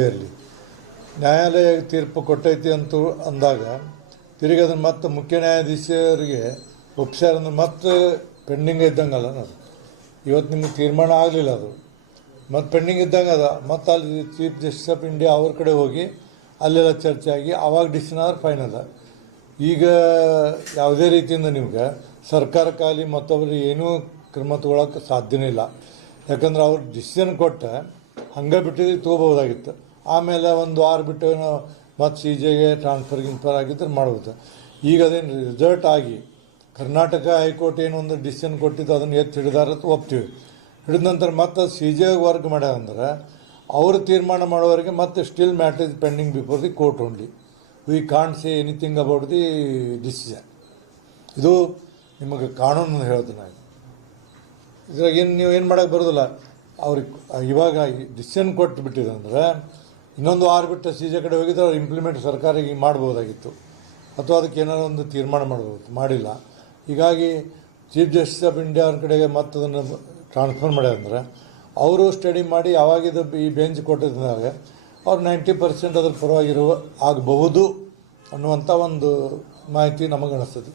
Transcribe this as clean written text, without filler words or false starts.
ಇರಲಿ. ನ್ಯಾಯಾಲಯ ತೀರ್ಪು ಕೊಟ್ಟೈತಿ ಅಂತೂ ಅಂದಾಗ ತಿರುಗಿ ಅದನ್ನು ಮತ್ತೆ ಮುಖ್ಯ ನ್ಯಾಯಾಧೀಶರಿಗೆ ಒಪ್ಸ್ಯಾರ ಅಂದ್ರೆ ಮತ್ತೆ ಪೆಂಡಿಂಗ್ ಇದ್ದಂಗಲ್ಲ ಅದು. ಇವತ್ತು ನಿಮ್ಗೆ ತೀರ್ಮಾನ ಆಗಲಿಲ್ಲ, ಅದು ಮತ್ತು ಪೆಂಡಿಂಗ್ ಇದ್ದಂಗೆ ಅದ. ಮತ್ತು ಅಲ್ಲಿ ಚೀಫ್ ಜಸ್ಟಿಸ್ ಆಫ್ ಇಂಡಿಯಾ ಅವ್ರ ಕಡೆ ಹೋಗಿ ಅಲ್ಲೆಲ್ಲ ಚರ್ಚೆ ಆಗಿ ಆವಾಗ ಡಿಸಿಷನ್ ಆದ್ರೆ ಫೈನಲ್. ಈಗ ಯಾವುದೇ ರೀತಿಯಿಂದ ನಿಮ್ಗೆ ಸರ್ಕಾರಕ್ಕಾಗಲಿ ಮತ್ತೊಬ್ಬರಿಗೆ ಏನೂ ಕ್ರಮ ತೊಗೊಳಕ್ಕೆ ಸಾಧ್ಯನೇ ಇಲ್ಲ. ಯಾಕಂದ್ರೆ ಅವ್ರು ಡಿಸಿಷನ್ ಕೊಟ್ಟು ಹಂಗೆ ಬಿಟ್ಟಿದ್ದು ತೊಗೋಬೋದಾಗಿತ್ತು. ಆಮೇಲೆ ಒಂದು ವಾರ ಬಿಟ್ಟು ಮತ್ತು ಸಿ ಜೆಗೆ ಟ್ರಾನ್ಸ್ಫರ್ ಆಗಿದ್ದರೆ ಮಾಡ್ಬೋದು. ಈಗ ಅದೇನು ರಿಸಲ್ಟ್ ಆಗಿ ಕರ್ನಾಟಕ ಹೈಕೋರ್ಟ್ ಏನು ಒಂದು ಡಿಸಿಷನ್ ಕೊಟ್ಟಿದ್ದು ಅದನ್ನು ಎತ್ತು ಹಿಡಿದಾರ ಒಪ್ತೀವಿ. ಹಿಡಿದ ನಂತರ ಮತ್ತೆ ಸಿ ಜೆ ವರ್ಕ್ ಮಾಡ್ಯಾರಂದ್ರೆ ಅವರು ತೀರ್ಮಾನ ಮಾಡೋವರೆಗೆ ಮತ್ತೆ still matter is pending before the court only. We can't say anything about the decision. ಇದು ನಿಮಗೆ ಕಾನೂನು ಹೇಳ್ತೀನಿ ನಾನು. ಇದ್ರಾಗ ಏನು ನೀವು ಏನು ಮಾಡೋಕ್ಕೆ ಬರೋದಿಲ್ಲ. ಅವ್ರಿಗೆ ಇವಾಗ ಡಿಸಿಷನ್ ಕೊಟ್ಟು ಬಿಟ್ಟಿದಂದ್ರೆ ಇನ್ನೊಂದು ವಾರ ಬಿಟ್ಟು ಸಿ ಜೆ ಕಡೆ ಹೋಗಿದ್ರೆ ಅವ್ರು ಇಂಪ್ಲಿಮೆಂಟ್ ಸರ್ಕಾರಿಗೆ ಮಾಡ್ಬೋದಾಗಿತ್ತು, ಅಥವಾ ಅದಕ್ಕೆ ಏನಾದ್ರು ಒಂದು ತೀರ್ಮಾನ ಮಾಡ್ಬೋದು, ಮಾಡಿಲ್ಲ. ಹೀಗಾಗಿ ಚೀಫ್ ಜಸ್ಟಿಸ್ ಆಫ್ ಇಂಡಿಯಾ ಅವ್ರ ಕಡೆಗೆ ಮತ್ತೆ ಅದನ್ನು ಟ್ರಾನ್ಸ್ಫರ್ ಮಾಡ್ಯಾರಂದ್ರೆ ಅವರು ಸ್ಟಡಿ ಮಾಡಿ ಯಾವಾಗಿದ್ದು ಈ ಬೆಂಚ್ ಕೊಟ್ಟಿದ್ದಾಗ ಅವ್ರು 90% ಅದ್ರ ಪರವಾಗಿರುವ ಆಗಬಹುದು ಅನ್ನುವಂಥ ಒಂದು ಮಾಹಿತಿ ನಮಗೆ ಅನಿಸ್ತದೆ.